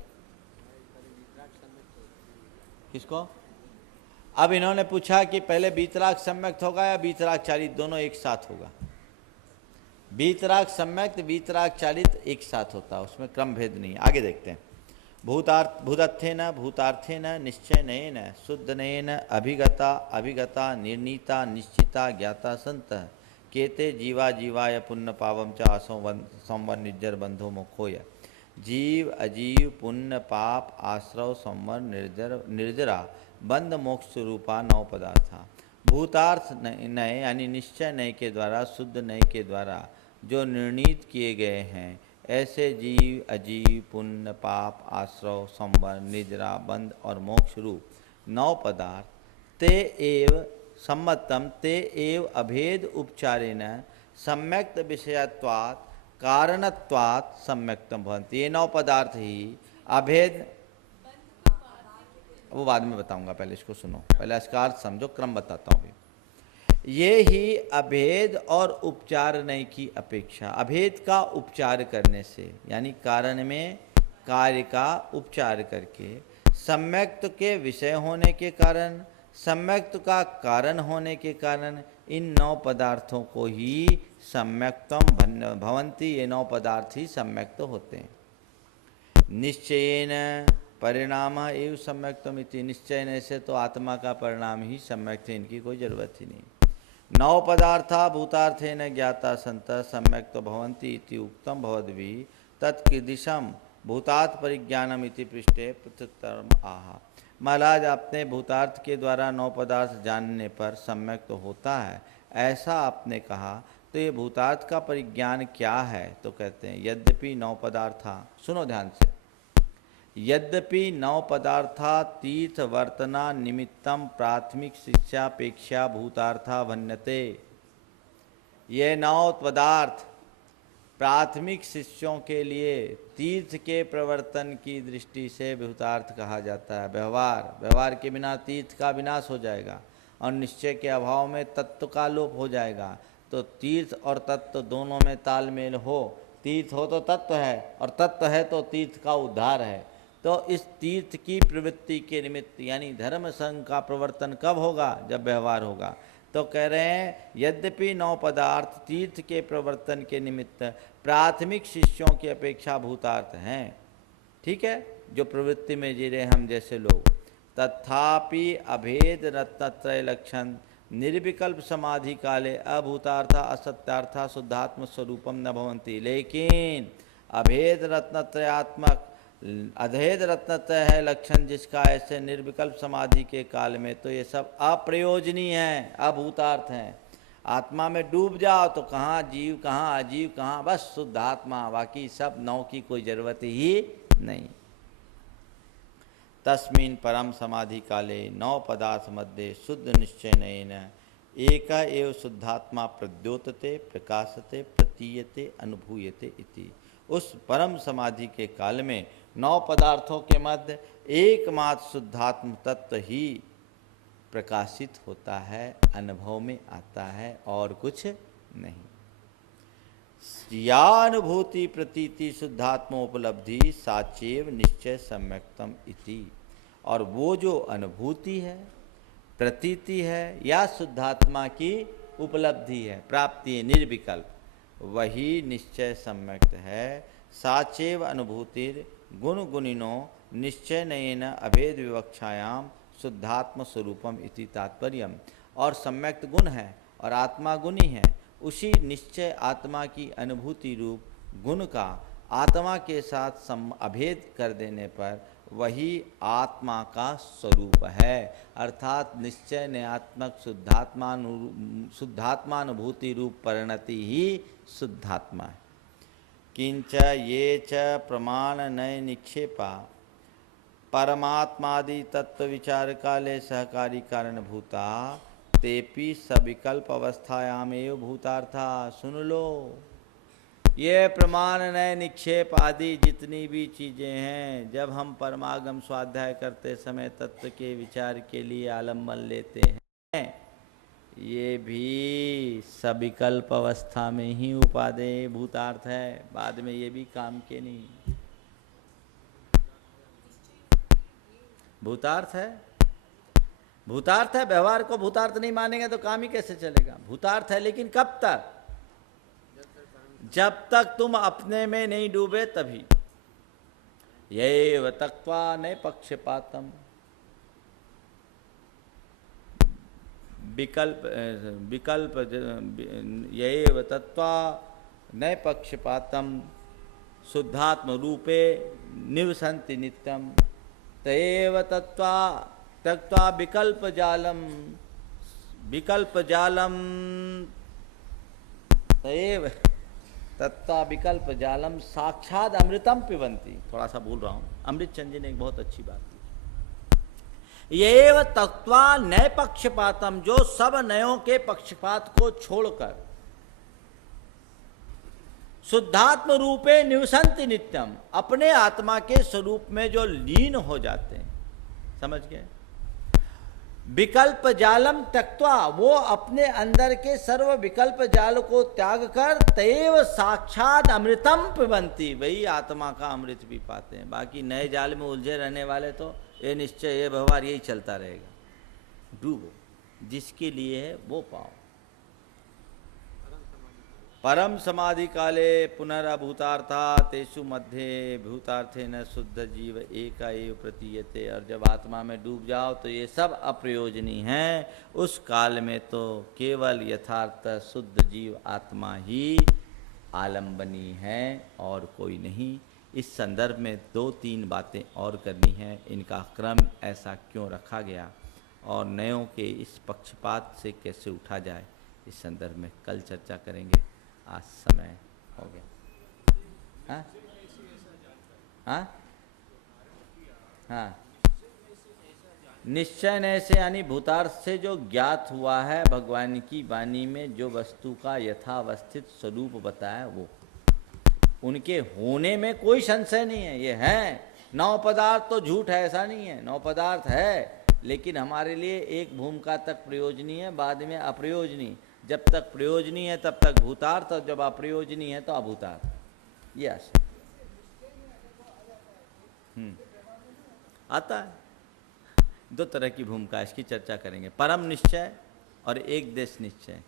किसको? अब इन्होंने पूछा कि पहले बीतराग सम्यक्त होगा या बीतराग चालित, दोनों एक साथ होगा। बीतराग सम्यक्त, बीतराग चालित एक साथ होता है, उसमें क्रम भेद नहीं। आगे देखते हैं। भूतर्थेन भूतार्थेन निश्चयनेन शुद्धनेन अभिगता निर्णीता निश्चिता ज्ञाता संत केते जीवा जीवाय पुण्य पावम च संवर निर्जर बंधो मोक्षोय। जीव अजीव पुण्य पाप आश्रव संवर निर्जरा बंध मोक्ष रूपा 9 पदार्था। भूतार्थ नए यानी निश्चय नए के द्वारा, शुद्ध नए के द्वारा जो निर्णीत किए गए हैं, ऐसे जीव अजीव पुण्य पाप आश्रव संवर निर्जरा बंध और मोक्ष रूप 9 पदार्थ ते एव सम्मतम ते एव अभेद उपचारेण सम्यक्त विषयत्वात् कारणत्वात् सम्यक्तम भवन्ति। ये 9 पदार्थ ही अभेद, वो बाद में बताऊंगा, पहले इसको सुनो, पहले इसका अर्थ समझो, क्रम बताता हूँ। ये ही अभेद और उपचार नहीं की अपेक्षा, अभेद का उपचार करने से यानी कारण में कार्य का उपचार करके, सम्यक्त के विषय होने के कारण सम्यक्त्व का कारण होने के कारण इन 9 पदार्थों को ही सम्यक्त्वम भवन्ति, ये 9 पदार्थ ही सम्यक्त होते हैं। निश्चयेन परिणाम एवं सम्यक्त्वम इति, निश्चय से तो आत्मा का परिणाम ही सम्यक्त है, इनकी कोई जरूरत ही नहीं। 9 पदार्था भूतार्थेन ज्ञाता संत सम्यक्त भवन्ति इति उक्तम भवद्भिः तत्कीदृशम भूतार्थ परिज्ञानम इति पृष्ठे प्रत्युत्तरम आह। महाराज, आपने भूतार्थ के द्वारा 9 पदार्थ जानने पर सम्यक्त होता है, ऐसा आपने कहा, तो ये भूतार्थ का परिज्ञान क्या है? तो कहते हैं यद्यपि 9 पदार्था, सुनो ध्यान से, यद्यपि 9 पदार्था तीर्थवर्तना निमित्तम प्राथमिक शिक्षापेक्षा भूतार्था भन्यते। ये 9 पदार्थ प्राथमिक शिष्यों के लिए तीर्थ के प्रवर्तन की दृष्टि से भूतार्थ कहा जाता है। व्यवहार के बिना तीर्थ का विनाश हो जाएगा और निश्चय के अभाव में तत्व का लोप हो जाएगा। तो तीर्थ और तत्व दोनों में तालमेल हो, तीर्थ हो तो तत्व है और तत्व है तो तीर्थ का उद्धार है। तो इस तीर्थ की प्रवृत्ति के निमित्त यानी धर्म संघ का प्रवर्तन कब होगा? जब व्यवहार होगा। तो कह रहे हैं यद्यपि 9 पदार्थ तीर्थ के प्रवर्तन के निमित्त प्राथमिक शिष्यों की अपेक्षा भूतार्थ हैं, ठीक है, जो प्रवृत्ति में जी रहे हम जैसे लोग, तथापि अभेद रत्नत्रय लक्षण निर्विकल्प समाधि काले अभूतार्था असत्यार्था शुद्धात्म स्वरूपम न भवन्ति। लेकिन अभेद रत्नत्रय है लक्षण जिसका ऐसे निर्विकल्प समाधि के काल में, तो ये सब अप्रयोजनीय हैं, अभूतार्थ हैं। आत्मा में डूब जाओ तो कहाँ जीव कहाँ अजीव कहाँ, बस शुद्ध आत्मा, बाकी सब 9 की कोई जरूरत ही नहीं। तस्मिन् परम समाधि काले 9 पदार्थ मध्ये शुद्ध निश्चयेन एक एव शुद्धात्मा प्रद्योतते प्रकाशते प्रतीयते अनुभूयते इति। उस परम समाधि के काल में 9 पदार्थों के मध्य एकमात्र शुद्धात्म तत्व ही प्रकाशित होता है, अनुभव में आता है और कुछ नहीं। या अनुभूति प्रतीति शुद्धात्मोपलब्धि साचेव निश्चय सम्यक्तम इति। और वो जो अनुभूति है, प्रतीति है या शुद्धात्मा की उपलब्धि है, प्राप्ति है निर्विकल्प, वही निश्चय सम्यक्त है। साचेव अनुभूतिर गुण गुणिनो निश्चय नयन अभेद विवक्षायाम शुद्धात्म स्वरूपम इति तात्पर्यम। और सम्यक्त गुण है और आत्मा गुणी है, उसी निश्चय आत्मा की अनुभूति रूप गुण का आत्मा के साथ अभेद कर देने पर वही आत्मा का स्वरूप है। अर्थात निश्चय नयात्मक शुद्धात्मानुभूति रूप परिणति ही शुद्धात्मा है। किंच ये च प्रमाण नय निक्षेपा परमात्मादि तत्व विचार काले सहकारी कारणभूता तेपि सविकल्प अवस्थायामेव भूतार्था। सुन लो, ये प्रमाण नय निक्षेप आदि जितनी भी चीज़ें हैं, जब हम परमागम स्वाध्याय करते समय तत्व के विचार के लिए आलम्बन लेते हैं, ये भी सविकल्प अवस्था में ही उपादेय भूतार्थ है, बाद में ये भी काम के नहीं। भूतार्थ है, भूतार्थ है। व्यवहार को भूतार्थ नहीं मानेंगे तो काम ही कैसे चलेगा? भूतार्थ है, लेकिन कब तक? जब तक तुम अपने में नहीं डूबे तभी। यैव तक्त्वा न पक्षपातम, विकल्प यैव तत्त्वा न पक्षपातम शुद्धात्म रूपे निवसन्ति नित्यम तैव तत्त्वा त्यक्त्वा विकल्प जालम तैव तत्ता विकल्प जालम साक्षात अमृतम पिबंती। थोड़ा सा भूल रहा हूँ, अमृत चंद जी ने एक बहुत अच्छी बात की। येव तत्वा नय पक्षपातम, जो सब नयों के पक्षपात को छोड़कर शुद्धात्म रूपे निवसंति नित्यम, अपने आत्मा के स्वरूप में जो लीन हो जाते हैं, समझ गए? विकल्प जालम त्यक्त्वा, वो अपने अंदर के सर्व विकल्प जाल को त्याग कर तैव साक्षात अमृतम पिबंती, वही आत्मा का अमृत भी पाते हैं। बाकी नए जाल में उलझे रहने वाले तो ये निश्चय ये व्यवहार यही चलता रहेगा। डूबो, जिसके लिए है वो पाओ। परम समाधि काले पुनरभूतार्था तेषु मध्ये भूतार्थे न शुद्ध जीव एका एव प्रतीयते। और जब आत्मा में डूब जाओ तो ये सब अप्रयोजनीय हैं। उस काल में तो केवल यथार्थ शुद्ध जीव आत्मा ही आलंबनी है और कोई नहीं। इस संदर्भ में 2-3 बातें और करनी है। इनका क्रम ऐसा क्यों रखा गया और नयों के इस पक्षपात से कैसे उठा जाए, इस संदर्भ में कल चर्चा करेंगे। आज समय हो गया। हाँ हाँ हाँ, निश्चय से यानी भूतार्थ से जो ज्ञात हुआ है भगवान की वाणी में, जो वस्तु का यथावस्थित स्वरूप बताया वो, उनके होने में कोई संशय नहीं है। ये है 9 पदार्थ तो झूठ है, ऐसा नहीं है। 9 पदार्थ है, लेकिन हमारे लिए एक भूमिका तक प्रयोजनीय है, बाद में अप्रयोजनीय। जब तक प्रयोजनीय है तब तक भूतार्थ, और जब अप्रयोजनीय है तो अभूतार्थ। यस, आता है। 2 तरह की भूमिका, इसकी चर्चा करेंगे। परम निश्चय और एक देश निश्चय।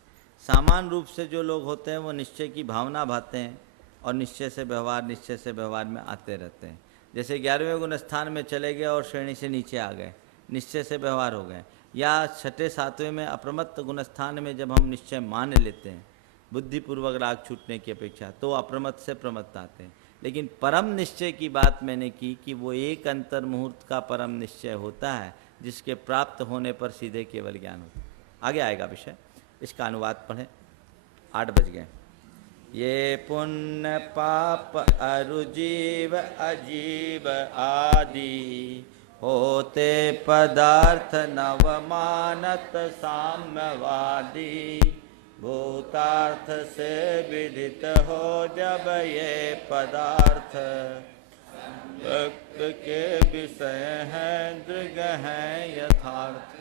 सामान्य रूप से जो लोग होते हैं वो निश्चय की भावना भाते हैं और निश्चय से व्यवहार में आते रहते हैं। जैसे 11वें गुण स्थान में चले गए और श्रेणी से नीचे आ गए, निश्चय से व्यवहार हो गए। या 6ठे 7वें में अप्रमत्त गुण स्थान में जब हम निश्चय मान लेते हैं बुद्धिपूर्वक राग छूटने की अपेक्षा, तो अप्रमत्त से प्रमत्त आते हैं। लेकिन परम निश्चय की बात मैंने की कि वो एक अंतर मुहूर्त का परम निश्चय होता है, जिसके प्राप्त होने पर सीधे केवल ज्ञान होता है। आगे आएगा विषय, इसका अनुवाद पढ़ें। 8 बज गए। ये पुण्य पाप अरुजीव अजीव आदि होते पदार्थ नवमानत साम्यवादी। भूतार्थ से विदित हो जब ये पदार्थ, भक्त के विषय हैं दृग हैं यथार्थ।